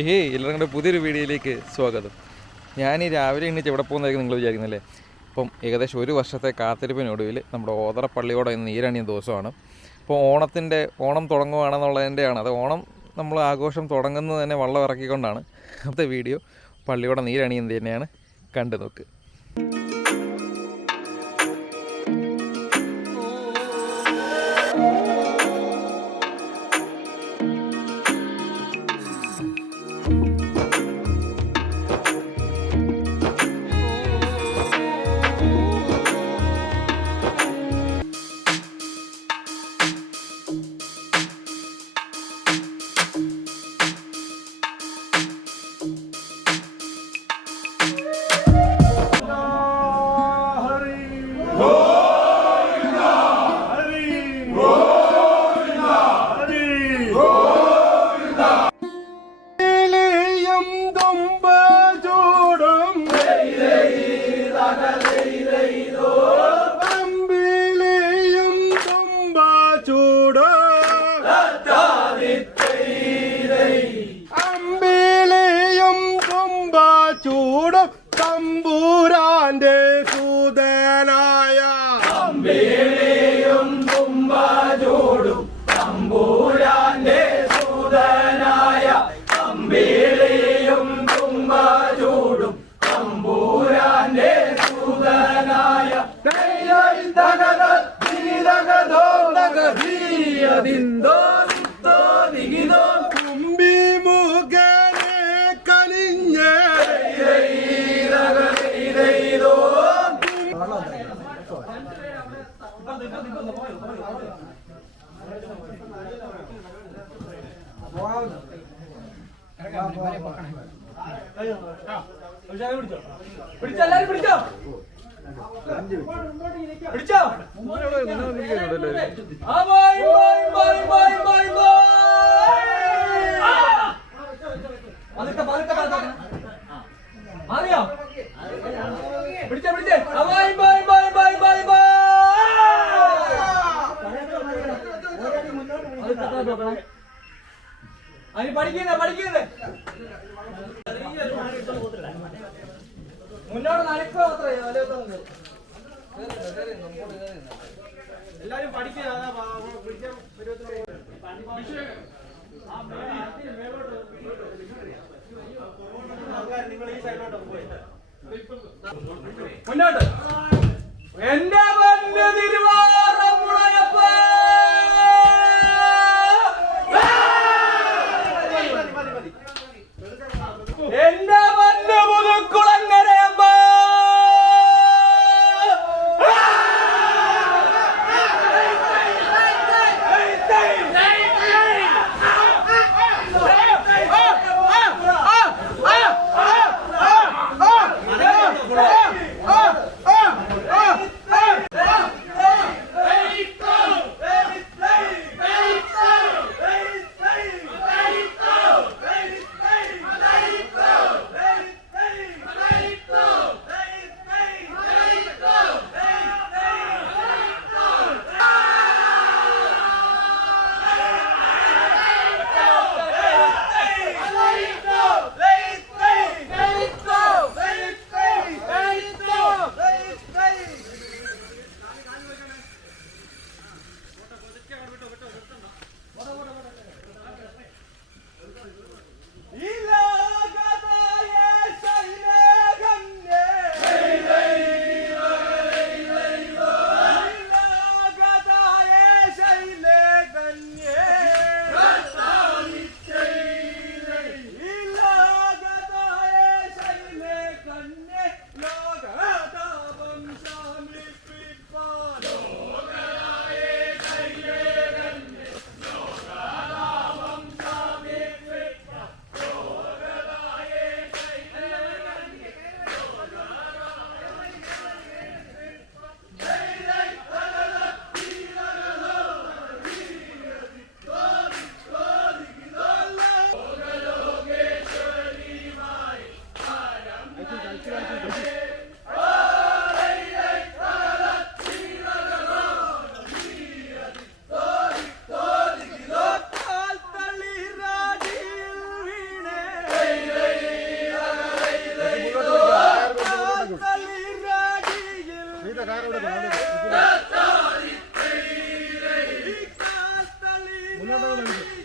ഏഹേ എല്ലാവരും കൂടെ പുതിയൊരു വീഡിയോയിലേക്ക് സ്വാഗതം. ഞാൻ ഈ രാവിലെ എണീച്ച് എവിടെ പോകുന്നതായിരിക്കും നിങ്ങൾ വിചാരിക്കുന്നല്ലേ അപ്പം ഏകദേശം ഒരു വർഷത്തെ കാത്തിരിപ്പിനൊടുവിൽ നമ്മുടെ ഓതറ പള്ളിയോടെ ഇന്ന് നീരണിയ ദിവസമാണ്. അപ്പോൾ ഓണത്തിന്റെ ഓണം തുടങ്ങുകയാണെന്നുള്ളതിന്റെയാണ് അത് ഓണം നമ്മൾ ആഘോഷം തുടങ്ങുന്നത് തന്നെ വള്ളം ഇറക്കിക്കൊണ്ടാണ്. അടുത്ത വീഡിയോ പള്ളിയോടെ നീരണിയുന്നത് തന്നെയാണ് കണ്ടു നോക്ക്. Oh! പിടിച്ചെല്ലാരും പിടിച്ചോ പിടിച്ചോ? മാറിയോ? പിടിച്ചേ, പിടിച്ചേ. Boy, boy, boy. പതുക്കെ, പതുക്കെ നോക്കണം. അതിന് പഠിക്കുന്നേ പഠിക്കുന്നേ മുന്നോട്ട് നടക്കുക മാത്രമേ വലയത്തൊന്നും എല്ലാരും പഠിക്കുക പ- പിടിക്കാൻ പരുവത്തിന് മുന്നോട്ട്. എന്റെ പൊന്നു മുന്നോട്ട്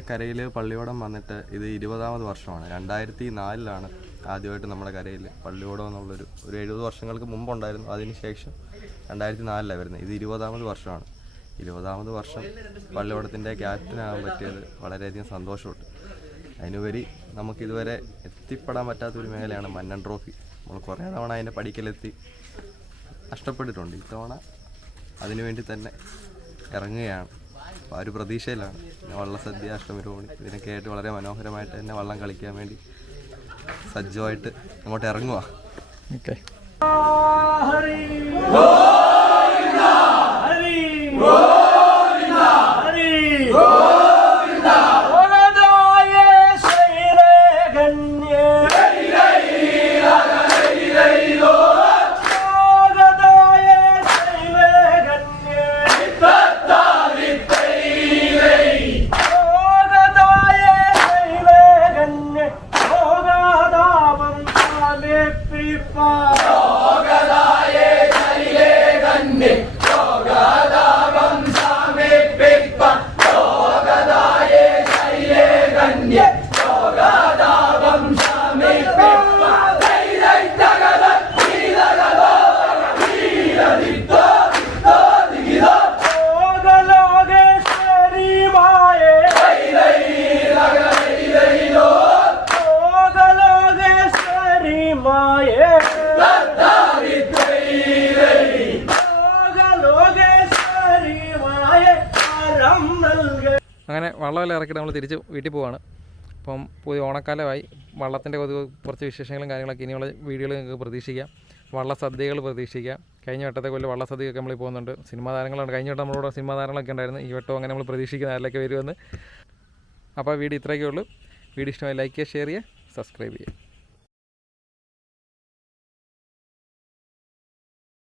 കരയിൽ പള്ളിയോടം വന്നിട്ട് ഇത് ഇരുപതാമത് വർഷമാണ്. രണ്ടായിരത്തി നാലിലാണ് ആദ്യമായിട്ട് നമ്മുടെ കരയിൽ പള്ളിയോടം എന്നുള്ളൊരു ഒരു എഴുപത് വർഷങ്ങൾക്ക് മുമ്പുണ്ടായിരുന്നു. അതിനുശേഷം രണ്ടായിരത്തി നാലിലാണ് വരുന്നത്. ഇത് ഇരുപതാമത് വർഷമാണ്. ഇരുപതാമത് വർഷം പള്ളിയോടത്തിന്റെ ക്യാപ്റ്റനാകാൻ പറ്റിയത് വളരെയധികം സന്തോഷമുണ്ട്. അതിനുപരി നമുക്കിതുവരെ എത്തിപ്പെടാൻ പറ്റാത്തൊരു മേഖലയാണ് മന്നൻ ട്രോഫി. നമ്മൾ കുറേ തവണ അതിന്റെ പടിക്കലെത്തി നഷ്ടപ്പെട്ടിട്ടുണ്ട്. ഇത്തവണ അതിനുവേണ്ടി തന്നെ ഇറങ്ങുകയാണ്. അപ്പോൾ ആ ഒരു പ്രതീക്ഷയിലാണ്. പിന്നെ വള്ളസദ്യ അഷ്ടമിരോണി ഇതിനൊക്കെ ആയിട്ട് വളരെ മനോഹരമായിട്ട് തന്നെ വള്ളം കളിക്കാൻ വേണ്ടി സജ്ജമായിട്ട് അങ്ങോട്ട് ഇറങ്ങുക ഓക്കെ Yeah. അങ്ങനെ വള്ളമെല്ലാം ഇറക്കിയിട്ട് നമ്മൾ തിരിച്ച് വീട്ടിൽ പോവാണ്. അപ്പം പുതിയ ഓണക്കാലമായി വള്ളത്തിന്റെ കുറച്ച് വിശേഷങ്ങളും കാര്യങ്ങളൊക്കെ ഇനിയുള്ള വീഡിയോകൾ നിങ്ങൾക്ക് പ്രതീക്ഷിക്കാം. വള്ള സദ്യകൾ പ്രതീക്ഷിക്കാം. കഴിഞ്ഞ വട്ടത്തെ കൊല്ലം വള്ളസദ്യയൊക്കെ നമ്മൾ പോകുന്നുണ്ട്. സിനിമാ താരങ്ങളുണ്ട് കഴിഞ്ഞ വട്ടം നമ്മളോട് സിനിമാ താരങ്ങളൊക്കെ ഉണ്ടായിരുന്നു. ഈ വട്ടം അങ്ങനെ നമ്മൾ പ്രതീക്ഷിക്കുന്ന ആരിലൊക്കെ വരുമെന്ന്. അപ്പോൾ വീഡിയോ ഇത്രയൊക്കെ ഉള്ളൂ. വീഡിയോ ഇഷ്ടമായി ലൈക്ക് ചെയ്യുക ഷെയർ ചെയ്യുക സബ്സ്ക്രൈബ് ചെയ്യുക.